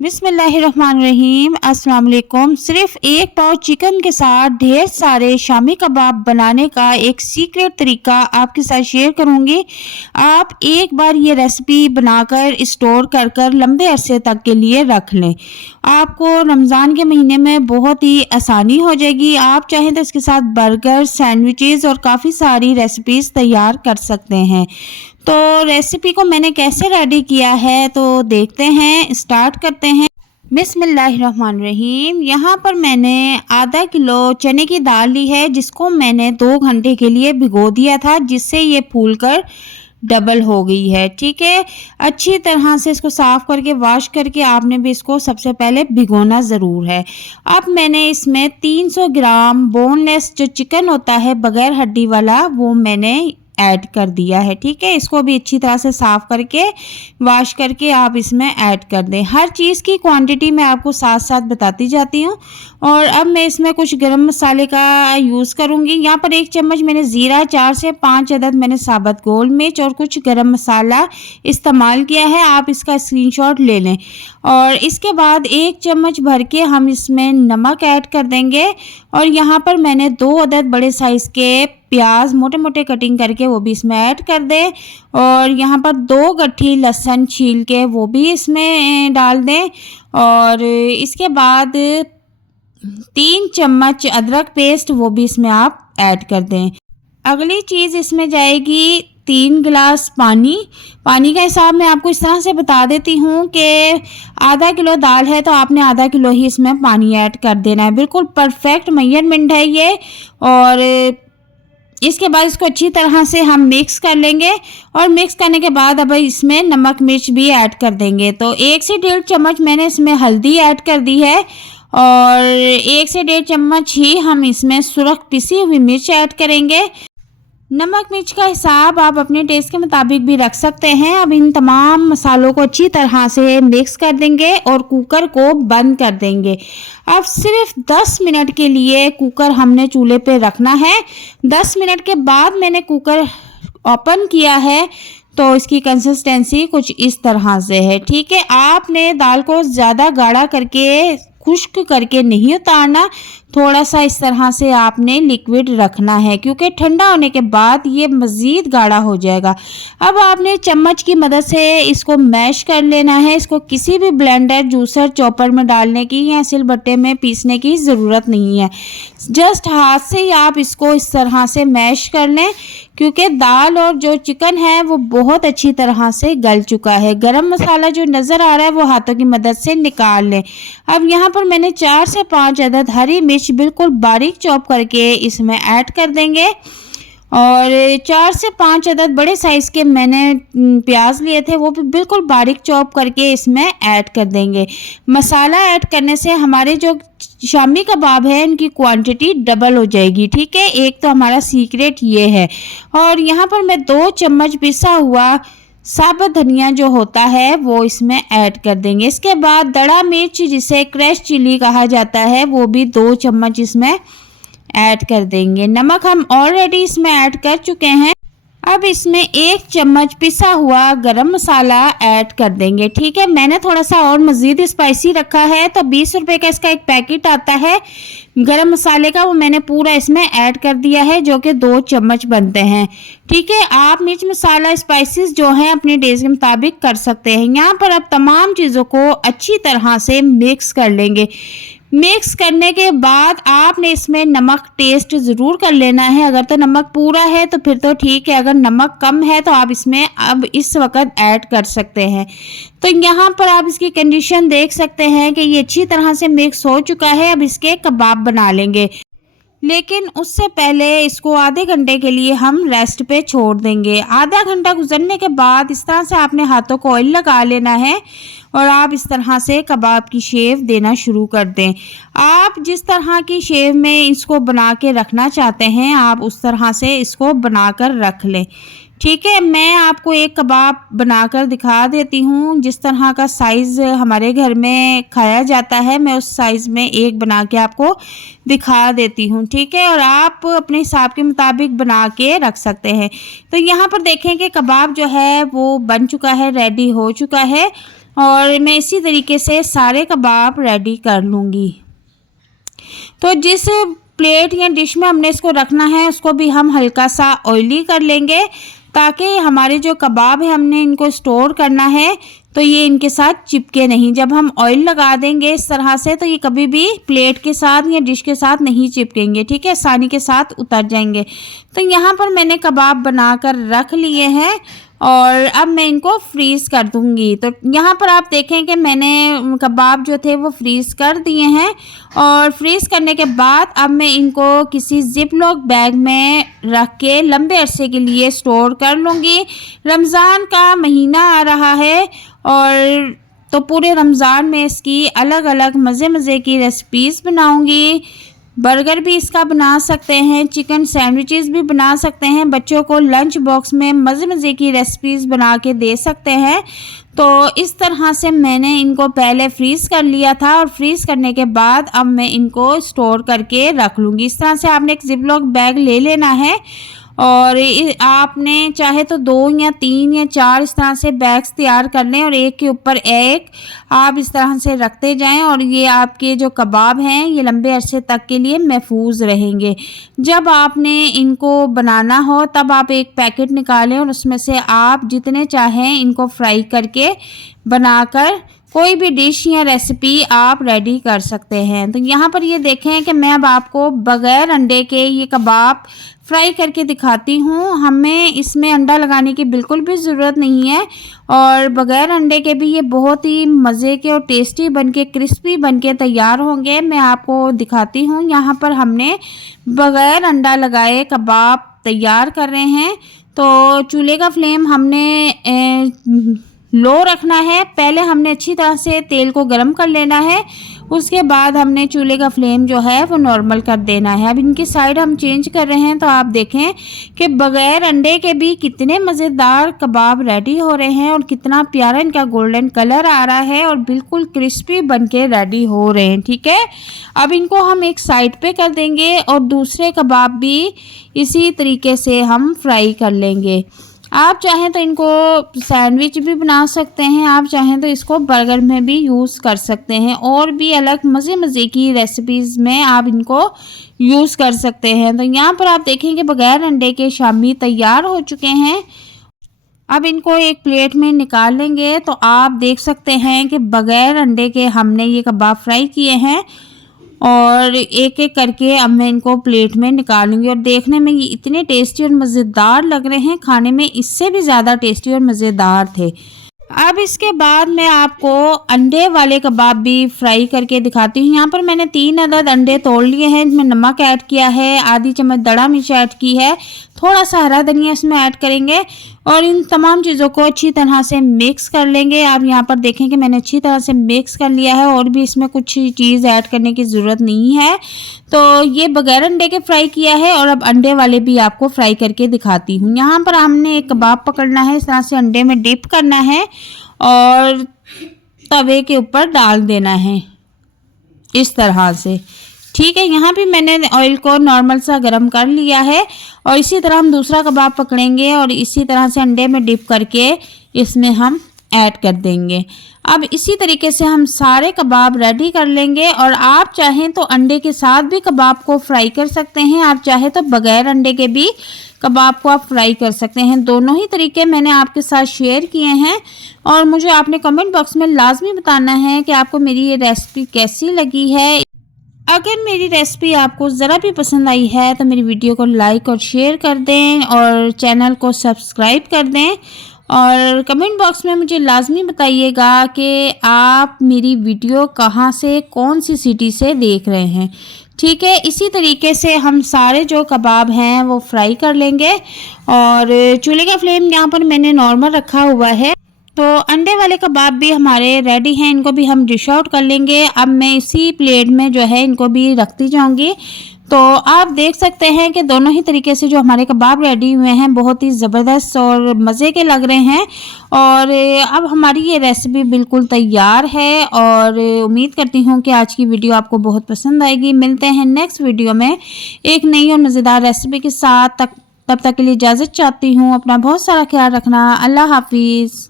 बिस्मिल्लाहिर्रहमानिर्रहीम। अस्सलाम वालेकुम। सिर्फ एक पाव चिकन के साथ ढेर सारे शामी कबाब बनाने का एक सीक्रेट तरीका आपके साथ शेयर करूंगी। आप एक बार ये रेसिपी बनाकर स्टोर कर कर लंबे अरसे तक के लिए रख लें। आपको रमज़ान के महीने में बहुत ही आसानी हो जाएगी। आप चाहें तो इसके साथ बर्गर, सैंडविचेस और काफ़ी सारी रेसिपीज़ तैयार कर सकते हैं। तो रेसिपी को मैंने कैसे रेडी किया है तो देखते हैं, स्टार्ट करते हैं। बिस्मिल्लाहिर्रहमानिर्रहीम। यहाँ पर मैंने आधा किलो चने की दाल ली है, जिसको मैंने 2 घंटे के लिए भिगो दिया था, जिससे ये फूलकर डबल हो गई है। ठीक है, अच्छी तरह से इसको साफ़ करके वॉश करके आपने भी इसको सबसे पहले भिगोना ज़रूर है। अब मैंने इसमें 300 ग्राम बोनलेस जो चिकन होता है बग़ैर हड्डी वाला, वो मैंने ऐड कर दिया है। ठीक है, इसको भी अच्छी तरह से साफ़ करके वॉश करके आप इसमें ऐड कर दें। हर चीज़ की क्वांटिटी मैं आपको साथ साथ बताती जाती हूँ। और अब मैं इसमें कुछ गरम मसाले का यूज़ करूँगी। यहाँ पर 1 चम्मच मैंने ज़ीरा, 4 से 5 अदद मैंने साबुत गोल मिर्च और कुछ गरम मसाला इस्तेमाल किया है। आप इसका स्क्रीनशॉट ले लें। और इसके बाद 1 चम्मच भर के हम इसमें नमक ऐड कर देंगे। और यहाँ पर मैंने 2 अदद बड़े साइज़ के प्याज मोटे मोटे कटिंग करके वो भी इसमें ऐड कर दें। और यहाँ पर 2 गट्ठी लहसुन छील के वो भी इसमें डाल दें। और इसके बाद 3 चम्मच अदरक पेस्ट वो भी इसमें आप ऐड कर दें। अगली चीज़ इसमें जाएगी 3 गिलास पानी। पानी का हिसाब मैं आपको इस तरह से बता देती हूँ कि आधा किलो दाल है तो आपने आधा किलो ही इसमें पानी ऐड कर देना है। बिल्कुल परफेक्ट मेजरमेंट है ये। और इसके बाद इसको अच्छी तरह से हम मिक्स कर लेंगे। और मिक्स करने के बाद अब इसमें नमक मिर्च भी ऐड कर देंगे। तो 1 से 1.5 चम्मच मैंने इसमें हल्दी ऐड कर दी है। और 1 से 1.5 चम्मच ही हम इसमें सुरख पिसी हुई मिर्च ऐड करेंगे। नमक मिर्च का हिसाब आप अपने टेस्ट के मुताबिक भी रख सकते हैं। अब इन तमाम मसालों को अच्छी तरह से मिक्स कर देंगे और कुकर को बंद कर देंगे। अब सिर्फ 10 मिनट के लिए कुकर हमने चूल्हे पे रखना है। 10 मिनट के बाद मैंने कुकर ओपन किया है तो इसकी कंसिस्टेंसी कुछ इस तरह से है। ठीक है, आपने दाल को ज़्यादा गाढ़ा करके खुश्क करके नहीं उतारना, थोड़ा सा इस तरह से आपने लिक्विड रखना है, क्योंकि ठंडा होने के बाद ये मज़ीद गाढ़ा हो जाएगा। अब आपने चम्मच की मदद से इसको मैश कर लेना है। इसको किसी भी ब्लेंडर, जूसर, चॉपर में डालने की या सिलबट्टे में पीसने की ज़रूरत नहीं है। जस्ट हाथ से ही आप इसको इस तरह से मैश कर लें, क्योंकि दाल और जो चिकन है वो बहुत अच्छी तरह से गल चुका है। गरम मसाला जो नज़र आ रहा है वो हाथों की मदद से निकाल लें। अब यहाँ पर मैंने 4 से 5 अदद हरी मिर्च बिल्कुल बारीक चॉप करके इसमें ऐड कर देंगे। और 4 से 5 अदद बड़े साइज़ के मैंने प्याज लिए थे, वो भी बिल्कुल बारीक चॉप करके इसमें ऐड कर देंगे। मसाला ऐड करने से हमारे जो शामी कबाब है इनकी क्वांटिटी डबल हो जाएगी। ठीक है, एक तो हमारा सीक्रेट ये है। और यहाँ पर मैं 2 चम्मच पिसा हुआ साबुत धनिया जो होता है वो इसमें ऐड कर देंगे। इसके बाद दड़ा मिर्च, जिसे क्रश चिली कहा जाता है, वो भी 2 चम्मच इसमें ऐड कर देंगे। नमक हम ऑलरेडी इसमें ऐड कर चुके हैं। अब इसमें 1 चम्मच पिसा हुआ गरम मसाला ऐड कर देंगे। ठीक है, मैंने थोड़ा सा और मज़ीद स्पाइसी रखा है तो 20 रुपए का इसका एक पैकेट आता है गरम मसाले का, वो मैंने पूरा इसमें ऐड कर दिया है, जो कि 2 चम्मच बनते हैं। ठीक है, आप मिर्च मसाला स्पाइसेस जो हैं अपने टेस्ट के मुताबिक कर सकते हैं। यहाँ पर अब तमाम चीज़ों को अच्छी तरह से मिक्स कर लेंगे। मिक्स करने के बाद आपने इसमें नमक टेस्ट ज़रूर कर लेना है। अगर तो नमक पूरा है तो फिर तो ठीक है, अगर नमक कम है तो आप इसमें अब इस वक्त ऐड कर सकते हैं। तो यहाँ पर आप इसकी कंडीशन देख सकते हैं कि ये अच्छी तरह से मिक्स हो चुका है। अब इसके कबाब बना लेंगे, लेकिन उससे पहले इसको आधे घंटे के लिए हम रेस्ट पे छोड़ देंगे। आधा घंटा गुजरने के बाद इस तरह से आपने हाथों को ऑयल लगा लेना है और आप इस तरह से कबाब की शेप देना शुरू कर दें। आप जिस तरह की शेप में इसको बना के रखना चाहते हैं आप उस तरह से इसको बनाकर रख लें। ठीक है, मैं आपको एक कबाब बनाकर दिखा देती हूँ। जिस तरह का साइज़ हमारे घर में खाया जाता है मैं उस साइज़ में एक बना के आपको दिखा देती हूँ। ठीक है, और आप अपने हिसाब के मुताबिक बना के रख सकते हैं। तो यहाँ पर देखें कि कबाब जो है वो बन चुका है, रेडी हो चुका है। और मैं इसी तरीके से सारे कबाब रेडी कर लूँगी। तो जिस प्लेट या डिश में हमने इसको रखना है उसको भी हम हल्का सा ऑयली कर लेंगे, ताकि हमारे जो कबाब है हमने इनको स्टोर करना है तो ये इनके साथ चिपके नहीं। जब हम ऑयल लगा देंगे इस तरह से तो ये कभी भी प्लेट के साथ या डिश के साथ नहीं चिपकेंगे, ठीक है, आसानी के साथ उतर जाएंगे। तो यहाँ पर मैंने कबाब बनाकर रख लिए हैं और अब मैं इनको फ्रीज़ कर दूँगी। तो यहाँ पर आप देखें कि मैंने कबाब जो थे वो फ्रीज़ कर दिए हैं और फ्रीज़ करने के बाद अब मैं इनको किसी ज़िप लॉक बैग में रख के लंबे अरसे के लिए स्टोर कर लूँगी। रमज़ान का महीना आ रहा है और तो पूरे रमज़ान में इसकी अलग अलग मज़े की रेसिपीज़ बनाऊँगी। बर्गर भी इसका बना सकते हैं, चिकन सैंडविचेस भी बना सकते हैं, बच्चों को लंच बॉक्स में मज़े की रेसिपीज़ बना के दे सकते हैं। तो इस तरह से मैंने इनको पहले फ्रीज़ कर लिया था और फ्रीज़ करने के बाद अब मैं इनको स्टोर करके रख लूँगी। इस तरह से आपने एक ज़िप लॉक बैग ले लेना है और आपने चाहे तो 2 या 3 या 4 इस तरह से बैग्स तैयार कर लें और एक के ऊपर एक आप इस तरह से रखते जाएं और ये आपके जो कबाब हैं ये लंबे अरसे तक के लिए महफूज रहेंगे। जब आपने इनको बनाना हो तब आप एक पैकेट निकालें और उसमें से आप जितने चाहें इनको फ्राई करके बनाकर कोई भी डिश या रेसिपी आप रेडी कर सकते हैं। तो यहाँ पर ये देखें कि मैं अब आपको बग़ैर अंडे के ये कबाब फ्राई करके दिखाती हूँ। हमें इसमें अंडा लगाने की बिल्कुल भी ज़रूरत नहीं है और बग़ैर अंडे के भी ये बहुत ही मज़े के और टेस्टी बनके क्रिस्पी बनके तैयार होंगे। मैं आपको दिखाती हूँ। यहाँ पर हमने बग़ैर अंडा लगाए कबाब तैयार कर रहे हैं। तो चूल्हे का फ्लेम हमने लो रखना है। पहले हमने अच्छी तरह से तेल को गरम कर लेना है, उसके बाद हमने चूल्हे का फ्लेम जो है वो नॉर्मल कर देना है। अब इनकी साइड हम चेंज कर रहे हैं तो आप देखें कि बग़ैर अंडे के भी कितने मज़ेदार कबाब रेडी हो रहे हैं और कितना प्यारा इनका गोल्डन कलर आ रहा है और बिल्कुल क्रिस्पी बनके रेडी हो रहे हैं, ठीक है। अब इनको हम एक साइड पे कर देंगे और दूसरे कबाब भी इसी तरीके से हम फ्राई कर लेंगे। आप चाहें तो इनको सैंडविच भी बना सकते हैं, आप चाहें तो इसको बर्गर में भी यूज़ कर सकते हैं और भी अलग मज़े की रेसिपीज़ में आप इनको यूज़ कर सकते हैं। तो यहाँ पर आप देखें कि बग़ैर अंडे के शामी तैयार हो चुके हैं। अब इनको एक प्लेट में निकाल लेंगे तो आप देख सकते हैं कि बग़ैर अंडे के हमने ये कबाब फ्राई किए हैं और एक एक करके अब मैं इनको प्लेट में निकालूंगी और देखने में ये इतने टेस्टी और मज़ेदार लग रहे हैं, खाने में इससे भी ज़्यादा टेस्टी और मज़ेदार थे। अब इसके बाद मैं आपको अंडे वाले कबाब भी फ्राई करके दिखाती हूँ। यहाँ पर मैंने 3 अदद अंडे तोड़ लिए हैं, इसमें नमक ऐड किया है, आधी चम्मच दड़ा मिर्च ऐड की है, थोड़ा सा हरा धनिया इसमें ऐड करेंगे और इन तमाम चीज़ों को अच्छी तरह से मिक्स कर लेंगे। आप यहाँ पर देखें कि मैंने अच्छी तरह से मिक्स कर लिया है और भी इसमें कुछ चीज़ ऐड करने की ज़रूरत नहीं है। तो ये बग़ैर अंडे के फ्राई किया है और अब अंडे वाले भी आपको फ्राई करके दिखाती हूँ। यहाँ पर हमने एक कबाब पकड़ना है, इस तरह से अंडे में डिप करना है और तवे के ऊपर डाल देना है इस तरह से, ठीक है। यहाँ भी मैंने ऑयल को नॉर्मल सा गरम कर लिया है और इसी तरह हम दूसरा कबाब पकड़ेंगे और इसी तरह से अंडे में डिप करके इसमें हम ऐड कर देंगे। अब इसी तरीके से हम सारे कबाब रेडी कर लेंगे और आप चाहें तो अंडे के साथ भी कबाब को फ्राई कर सकते हैं, आप चाहें तो बग़ैर अंडे के भी कबाब को आप फ्राई कर सकते हैं। दोनों ही तरीके मैंने आपके साथ शेयर किए हैं और मुझे आपने कमेंट बॉक्स में लाजमी बताना है कि आपको मेरी ये रेसिपी कैसी लगी है। अगर मेरी रेसिपी आपको ज़रा भी पसंद आई है तो मेरी वीडियो को लाइक और शेयर कर दें और चैनल को सब्सक्राइब कर दें और कमेंट बॉक्स में मुझे लाजमी बताइएगा कि आप मेरी वीडियो कहाँ से कौन सी सिटी से देख रहे हैं, ठीक है। इसी तरीके से हम सारे जो कबाब हैं वो फ्राई कर लेंगे और चूल्हे का फ्लेम यहाँ पर मैंने नॉर्मल रखा हुआ है। तो अंडे वाले कबाब भी हमारे रेडी हैं, इनको भी हम डिश आउट कर लेंगे। अब मैं इसी प्लेट में जो है इनको भी रखती जाऊंगी। तो आप देख सकते हैं कि दोनों ही तरीके से जो हमारे कबाब रेडी हुए हैं बहुत ही ज़बरदस्त और मज़े के लग रहे हैं और अब हमारी ये रेसिपी बिल्कुल तैयार है और उम्मीद करती हूँ कि आज की वीडियो आपको बहुत पसंद आएगी। मिलते हैं नेक्स्ट वीडियो में एक नई और मज़ेदार रेसिपी के साथ। तब तक के लिए इजाज़त चाहती हूँ। अपना बहुत सारा ख्याल रखना। अल्लाह हाफिज़।